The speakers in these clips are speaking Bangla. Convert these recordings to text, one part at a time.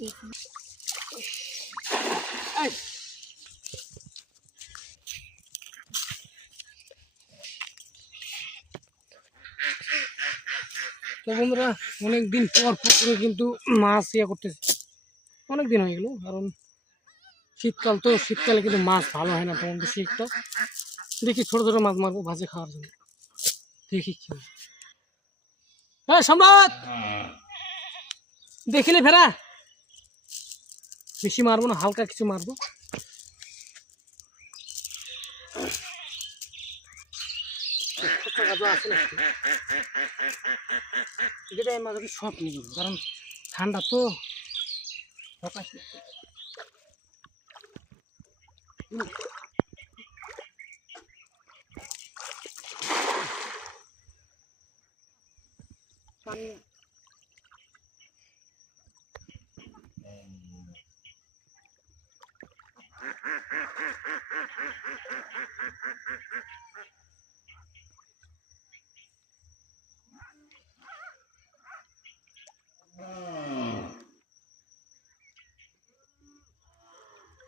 তো বন্ধুরা অনেক দিন পর পুকুরে কিন্তু মাছ ইয়ে করতেছে। অনেক দিন হয়ে গেল কারণ শীতকাল তো শীতকালে কিন্তু মাছ ভালো হয় না তেমন বেশি একটা দেখি ছোট ছোট মাছ মারবো ভাজে খাওয়ার জন্য। দেখি কি। হ্যাঁ। সম্রাট! দেখিলে ফেরা? বেশি মারবো না হালকা কিছু মারবো যেটা আমি মাঝে সব যাব, কারণ ঠান্ডা তো।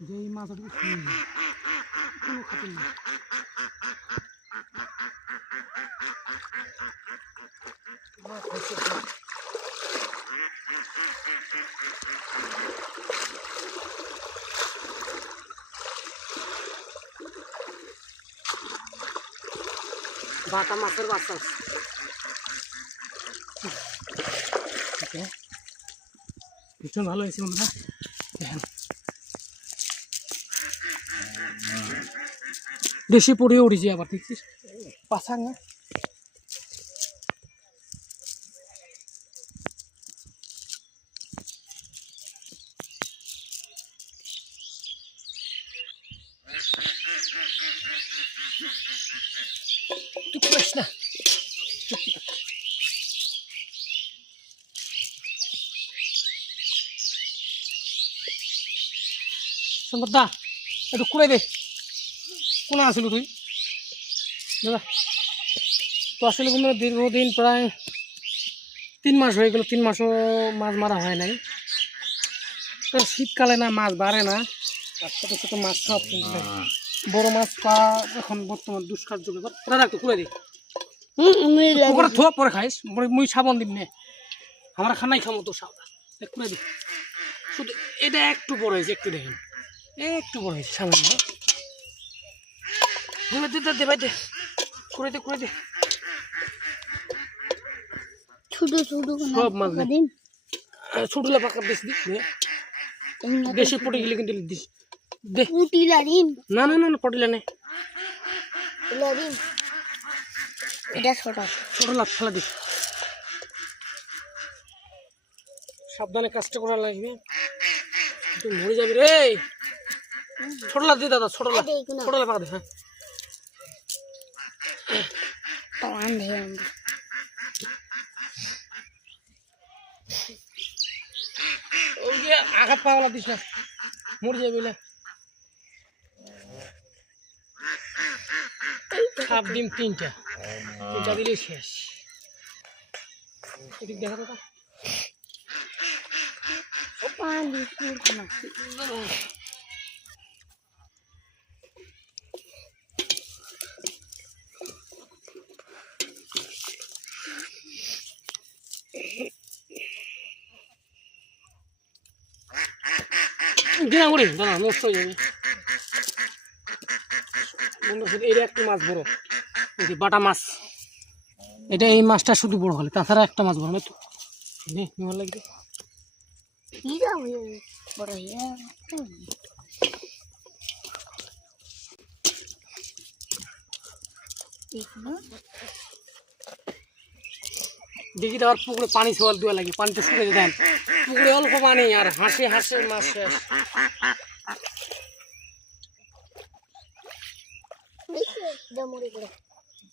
যে এই মাছটা শুনি কোনো হয়েছে মাছ। বাটা মাছের বাচ্চা। ভীষণ ভালো হয়েছে বন্ধুরা দেখেন দেশি পড়িয়ে উঠেছি আবার দেখছিস? পাশা না না। সম্পদা একটু কুড়াই দে। কোনা আসিল তুই? দাদা তো আসলে বন্ধুরা দীর্ঘদিন প্রায় তিন মাস হয়ে গেল তিন মাসও মাছ মারা হয় নাই। তো শীতকালে না মাছ বাড়ে না আর ছোটো ছোটো মাছ সব কিন্তু। বড় মাছ পাওয়া এখন বর্তমান দুষ্কার্য ব্যাপার ওরা রাখতো কুড়াই দে। ওখানে থোয়া পরে খাইস মুই সাবান দিম নে? আমরা খানাই খামো তো সাবান কুড়াই দি শুধু এটা একটু বড় হয়েছে একটু দেখেন একটু বড় হয়েছে সামান্য দেবে দে দে ভাই দে। করে দে করে দে। ছোট ছোট সব মাছ। দিন। ছোটলা পাকা দিস দিস নে। বেশি পটে গেলে কিন্তু দিস। দে। উটিলা দিন। না না না পটিলা নে উটিলা দিন। এটা ছোট। ছোট লাভ ফেলা দিস। সাবধানে কাজটা করা লাগবে। তুই মরে যাবি রে। ছোট লাভ দে দাদা ছোট লাভ আরে এগুলো। ছোট লাভ পাকা দে হ্যাঁ। ওই যে আঘাত পাওয়ালা দিস না মরে যাবি না সাপ ডিম তিনটা তিনটা দিলেই শেষ এদিক দেখা দাদা দিনা করে দাদা নষ্ট হয়ে যাবে এটা একটু মাছ বড় যে বাটা মাছ। এটা এই মাছটা শুধু বড় হলে, তাছাড়া একটা মাছ বড় না তো। লাগবে বড় দেখি তো আর পুকুরে পানি সোয়াল দেওয়া লাগে পানিটা শুকে দেন পুকুরে অল্প পানি আর হাসে হাসে মাছ শেষ।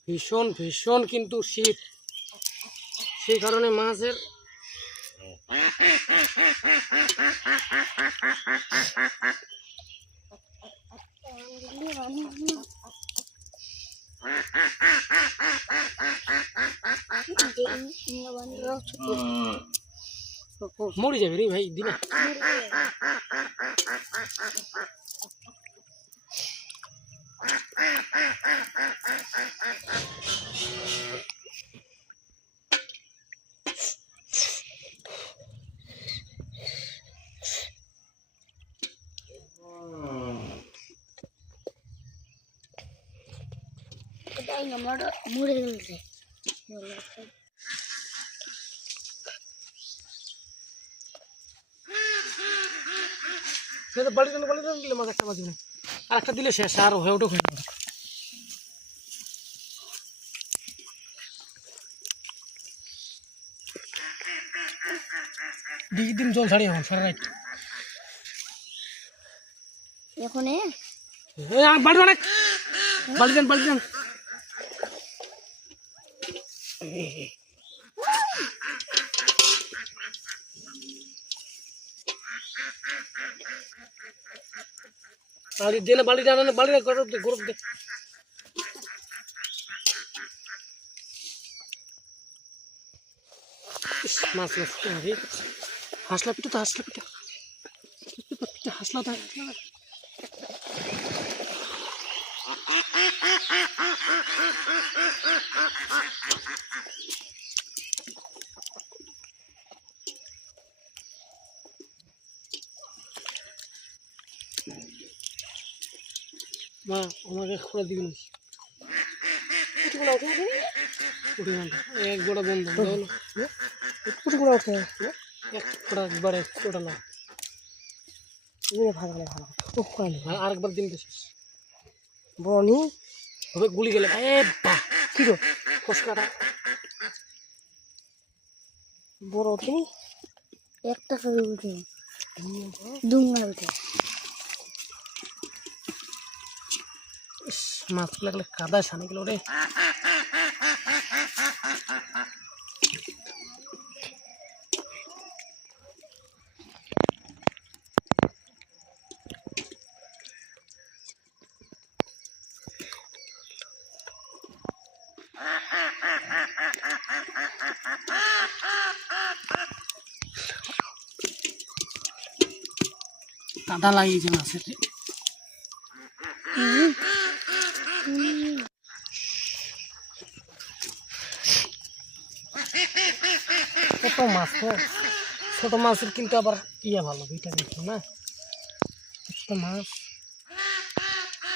ভীষণ ভীষণ কিন্তু শীত। সেই কারণে মাছের মরে যাবে রে ভাই দিনে এটাই আমার মরে গেছে সে তো বাড়ি টানে বাড়ি টানে দিলে মাছ একটা বাজবে না আর একটা দিলে শেষ আর হয়ে ওঠো হয়ে যাবে দিকে দিন জল ছাড়িয়ে এখন সারা রাত এখন এ এই আ- বাড়ি অনেক বাড়ি যান বাড়ি যান আর দে না বাড়ি জানা না বাড়ি গরম দে গরম দে ইস, মাছ মাছ রে হাসলা পিঠা তো হাসলা পিঠা পিঠা হাসলা তো হাসলা মা আমাকে দিবি না এক গোড়া বন্ধ দাও না পুরো পুরো ওঠে এক গোড়া একবার এক গোড়া না। ভালো আরেকবার দিন শেষ বনি? হবে গুলি গেলে এ বা কি গো? ফসকাটা। বড় ওঠে একটা করে উঠে দুঙ্গা উঠে মাছ লাগলে কাদা সানি গেল রে। কাদা লাগিয়েছে মাছের। মাছ তো। ছোট মাছের কিন্তু আবার ইয়ে ভালো ভিটামিন তো না। ছোট মাছ।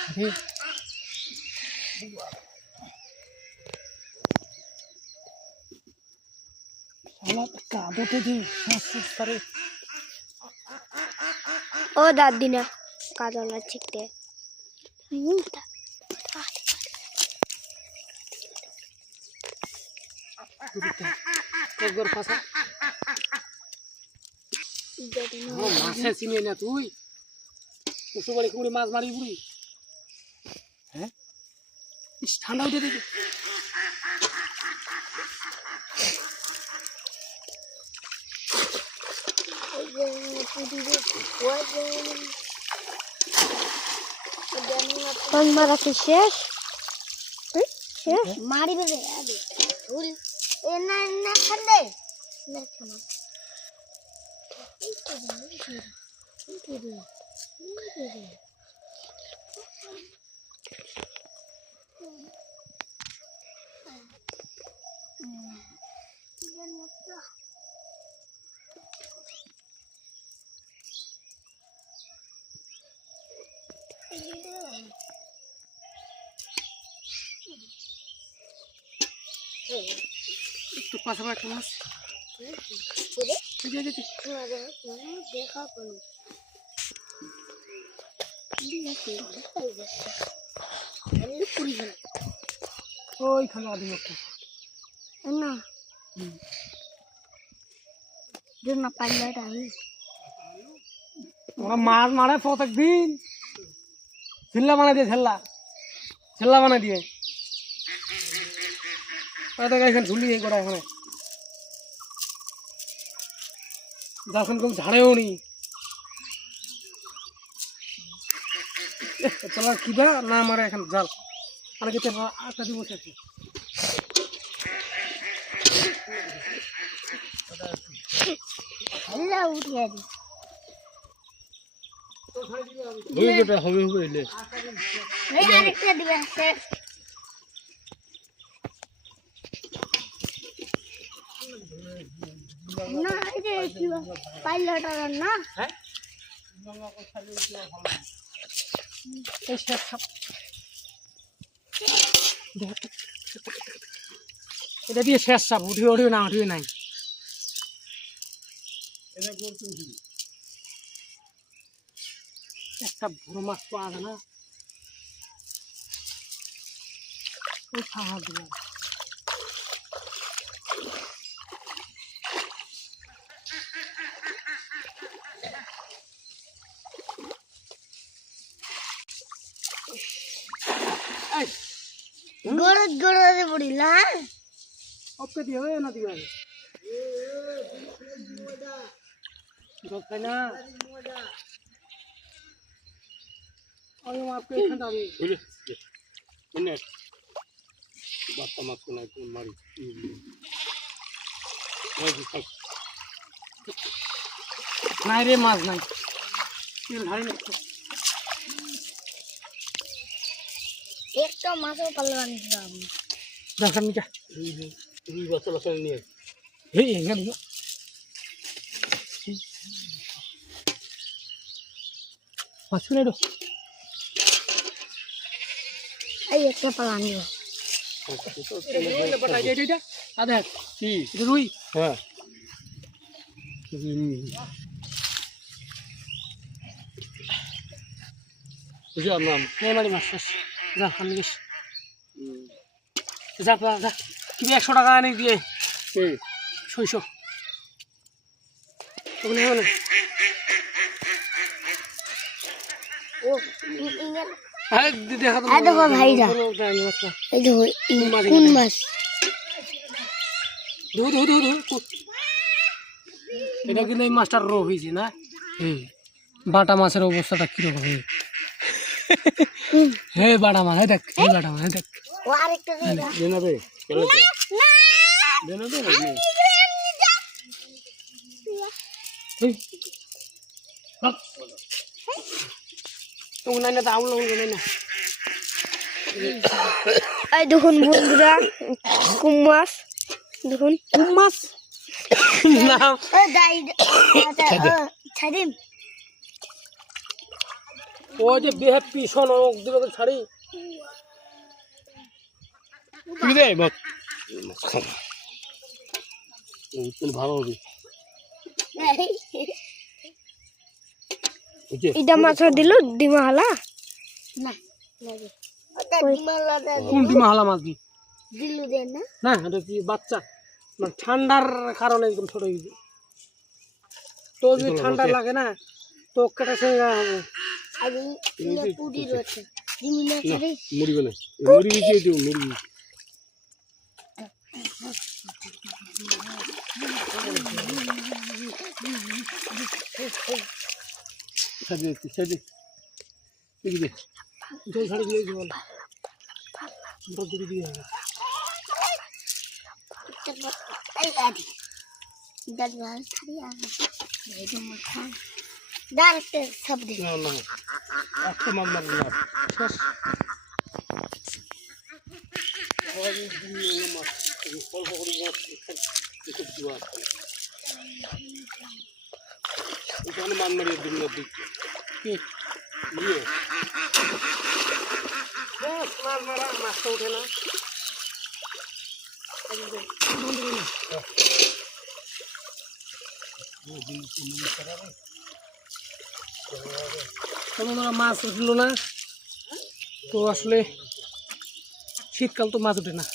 আরে। শালা কাদোতে দি শ্বাস তারে ও দাদি না কাজলা চিকতে একবার ফাঁসা? ও মাছে চিনি না তুই। উঁচু বাড়ি কুড়ি মাছ মারি বুড়ি। হ্যাঁ? ইস, ঠান্ডা উঠে দেখি। মারা কি শেষ? শেষ? মারি দেবে এ না না খালে না খানা একটু পাশাপাশি একটা মাছ এই যে, এই যে, এই যে। একটা না মাছ মারে প্রত্যেক দিন ছেল্লা বানাই দিয়ে ছেল্লা ছেল্লা বানাই দিয়ে এখানে ঝুলি এই এখানে যখন কেউ ঝাড়েও নি। চলা কিবা? না মারে এখানে জাল। আর কি আটটা দিব শেষ ছেলে উঠিয়ে দি হবে হবে এলে এই আরেকটা দিবে শেষ না যে কি পাইলট আর না। হ্যাঁ? এই দেখ তো। এটা দিয়ে শেষ সাপ উঠিয়ে উঠিয়ে না উঠিয়ে নাই। একটা বড় মাছ পাওয়া যায় না। ওই খাওয়া দিলাম গড়ে গড়ে পড়িল হ্যাঁ? অপকে দিয়ে হবে না দিবে জল খাই না। আমি আপকে এখানে বুঝলে? এনে বাচ্চা মাছ কোন একদম মারি। নাই রে মাছ নাই। তেল ঢালি না। একটা মাছও পারলাম না দরকার নিকা এই যে এই বাচ্চা বাচ্চা নিয়ে হেই এখানে দিও মাছ ফেলে দো এই একটা পালান দিব বটাই দে এটা আ দেখ কি এটা রুই হ্যাঁ হুম। বুঝলাম নাম নে মারি মাছ শেষ যা আমি গেছি। যা পা যা। তুমি একশো টাকা আনি দিয়ে। কে ছয়শো। ওখানে হবে না? ও ইঙ্গেল আরে দেখা তো এই দেখো ভাইরা। এই দেখো কোন মাছ ধু ধু ধু ধু এটা কিন্তু এই মাছটার রোগ হয়েছে না? বাটা মাছের অবস্থাটা কীরকম? হে হুম। হে বাটা মাছ হে দেখ হে বাটা মাছ হে দেখ। ও আরেকটা দেনা রে কেলে তো না দে। এই বাপ। তুমি নাই না আউল না। এই দেখুন বন্ধুরা কুম মাছ দেখুন। কোন মাছ? না ছাদিম ও যে বেহে পিছন ও দিবে ছাড়ি। তুমি দে তুমি ভালো হবে। ওকে এটা মাছ দিল ডিমা হালা না কোন ডিমা হালা মাছ দি। দিলু? দেন না। না এটা কি বাচ্চা? মানে ঠান্ডার কারণে একদম ছোট হয়ে যায় তো যদি ঠান্ডা লাগে না তো কেটে সঙ্গে ইলে পুরি রয়েছে। ডিমিনা ছাড়ি মরিবে না। মরি গিয়ে দিও মরি সাজে সাজে ঠিক আছে জল ছাড়ি দিয়ে জল জল দিয়ে দিয়ে দাদি ভালো ছাড়ি এই যে মাথা ডাইরেক্ট সব দি না না একটা মাছ মারবে না শেষ অল্প করে মাছ একটু দিবা এখানে মান মারিয়ে দিন না দিক কি ইয়ে শেষ মাছ মারা মাছটা ওঠে না তেমন মাছ উঠল না। তো আসলে শীতকাল তো মাছ উঠে না।